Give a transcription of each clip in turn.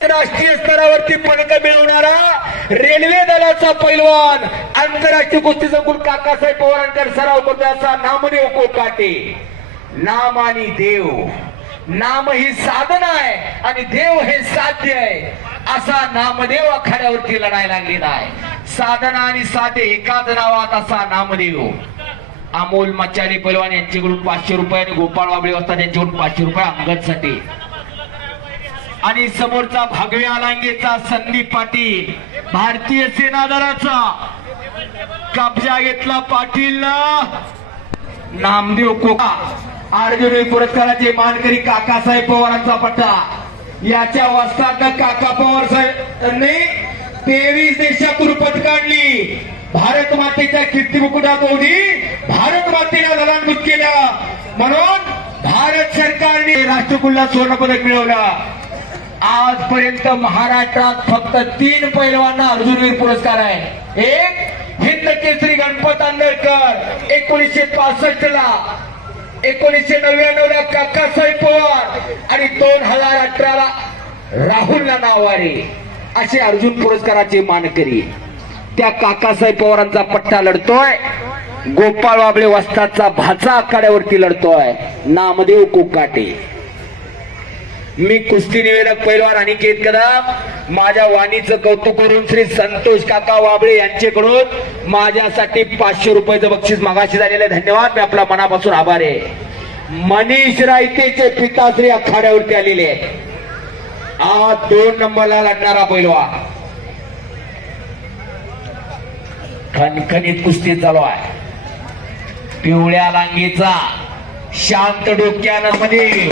राष्ट्रीय स्तरावरती पदक मिळवणारा रेल्वे दलाचा पैलवान आंतरराष्ट्रीय कुस्ती संकुल काकासाहेब पवारांकर सराव करतो असा नामदेव कोकाटे। नाम आणि देव, नाम ही साधना आहे आणि देव हे साध्य आहे असा नामदेव आखाड्यावरती लढायला लागलेला आहे। साधना आणि साध्य एकाच नावात असा नामदेव। अमोल मचाले पैलवान यांच्याकडून 500 रुपये आणि गोपाळ वाबळे असतात यांच्याकडून 500 रुपये अंगदसाठी। आणि समोरचा भागव्या लांगेचा संदीप पाटील भारतीय सेना दलाचा कब्जा घेतला। पाटील नामदेव कोका अर्जुन पुरस्काराचे मानकरी काकासाहेब पवारांचा पट्टा। याच्या वस्तात काका पवार साहेबांनी 23 देशातून पदक काढली। भारत मातेच्या कीर्ती मुकुटात ओढी भारत मातेला दलांभूत केला म्हणून भारत सरकारने राष्ट्रकुलला स्वर्ण पदक मिळवलं। आजपर्यंत महाराष्ट्रात फक्त 3 पैलवानांना अर्जुनवीर पुरस्कार आहे। एक हिंद केसरी गणपत आंदळकर 1965 ला, 1999 ला काकासाहेब पवार आणि 2018 ला राहुल नावारे असे अर्जुन पुरस्काराचे मानकरी। त्या काकासाहेब पवारांचा पट्टा लढतोय गोपाळ वाबळे वस्तादचा भाचा आखाड्यावरती लढतोय नामदेव कोकाटे। मी कुस्ती निवेदक पैलवान अनिकेत कदम माझ्या वाणीचं कौतुक करून श्री संतोष काका वाबळे यांच्याकडून माझ्यासाठी 500 रुपयाचं बक्षीस मागाशी झालेलं आहे। धन्यवाद, मी आपला मनापासून आभार आहे। मनीष रायतेचे पिताश्री आखाड्यावरती आलेले आहे। आज 2 नंबरला लढणारा पैलवान। खणखणीत कुस्ती चालू आहे। पिवळ्या लांगीचा शांत डोक्यानं मध्ये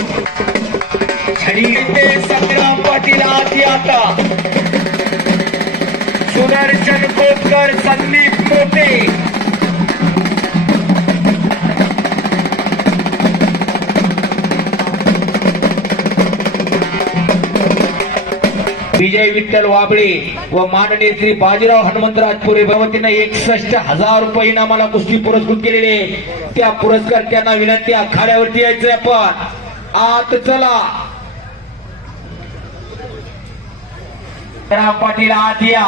संग्राम पाटील आधी आता सुदर्शन कोतकर संदीप मोठे विजय विठ्ठल वाबळे व माननीय श्री बाजीराव हनुमंतराजपुरे भगवतीनं 61,000 रुपये इनामाला कुस्ती पुरस्कृत केलेले। त्या पुरस्कर्त्यांना विनंती आखाड्यावरती यायचंय आपण आत चला। पाटील आत या।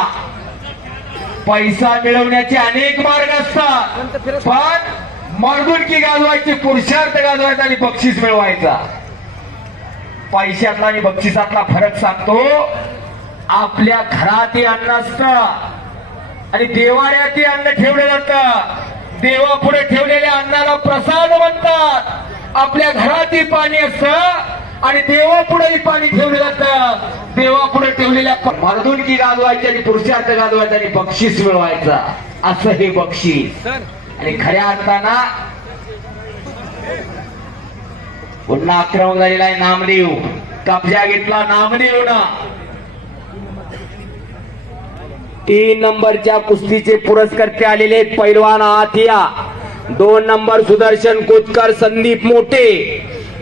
पैसा मिळवण्याचे अनेक मार्ग असतात पण मर्दुनकी गाजवायची, पुरुषार्थ गाजवायचा आणि बक्षीस मिळवायचा। पैशातला आणि बक्षिसातला फरक सांगतो। आपल्या घरात अन्न असतं आणि देवाऱ्यात अन्न ठेवलं जातं। देवापुढे ठेवलेल्या अन्नाला प्रसाद म्हणतात। आपल्या घरात पाणी असतं आणि देवापुढे पाणी ठेवलं जातं। देवापुढे ठेवलेल्या मर्दुनकी गाजवायची आणि पुरुषार्थ गाजवायचा आणि बक्षीस मिळवायचा असं हे बक्षीस। आणि खऱ्या अर्थानं पुन्हा आक्रमक झालेला आहे नामदेव। कब्जा घेतला नामदेव ना। 3 नंबरच्या कुस्तीचे पुरस्कर्ते आलेले आहेत। पैलवान आत या। 2 नंबर सुदर्शन कोतकर संदीप मोठे,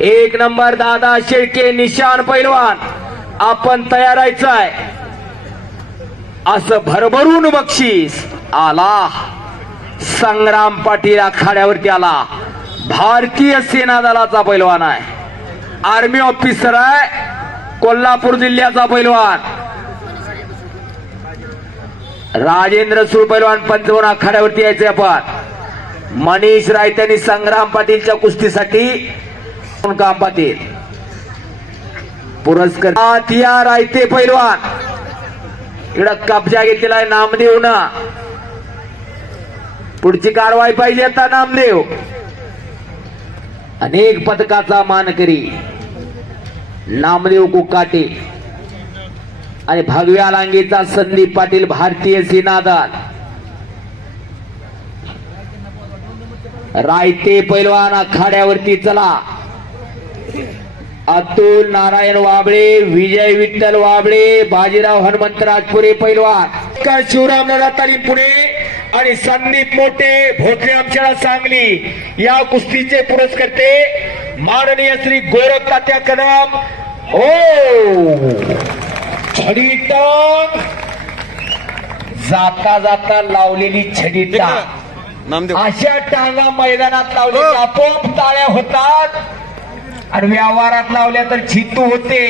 1 नंबर दादा शेळके निशान पैलवान। आपण तयार आहे असं भरभरून बक्षीस आला। संग्राम पाटील आखाड्यावरती आला। भारतीय सेना दलाचा पैलवान आहे, आर्मी ऑफिसर आहे, कोल्हापूर जिल्ह्याचा पैलवान। राजेंद्र सूळ पैलवान 55 आखाड्यावरती यायचे आपण। मनीष रायते आणि संग्राम पाटीलच्या कुस्तीसाठी काम पाटील पुरस्कार या। रायते पैलवान इकडं कब्जा घेतलेला आहे नामदेव ना। पुढची कारवाई पाहिजे आता नामदेव। अनेक पदकाचा मानकरी नामदेव कोकाटे आणि भगव्या लांगीचा संदीप पाटील भारतीय सेना दल। रायते पैलवान आखाड्यावरती चला। अतुल नारायण वाबळे, विजय विठ्ठल वाबळे, बाजीराव हनुमंतराजपुरे पैलवान, शिवरामदादा तालीम पुणे आणि संदीप मोठे भोसले आमच्याला सांगली। या कुस्तीचे पुरस्कर्ते माननीय श्री गोरख तात्या कदम। छडीटांग जाता जाता लावलेली छडीटांग अशा टांगा मैदानात लावली आपोआप टाळ्या होतात आणि व्यवहारात लावल्या तर छितू होते।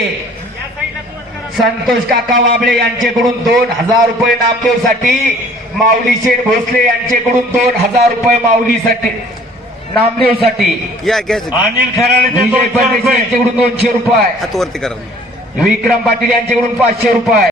संतोष काका वाबळे यांच्याकडून 2000 रुपये नामदेवसाठी, माऊली शेठ भोसले यांच्याकडून 2000 रुपये माऊलीसाठी नामदेवसाठी, या घ्यायचं अनिल खराडे विजय परदेशी यांच्याकडून 200 रुपये, हात वरती करा. विक्रम पाटील यांच्याकडून 500 रुपये.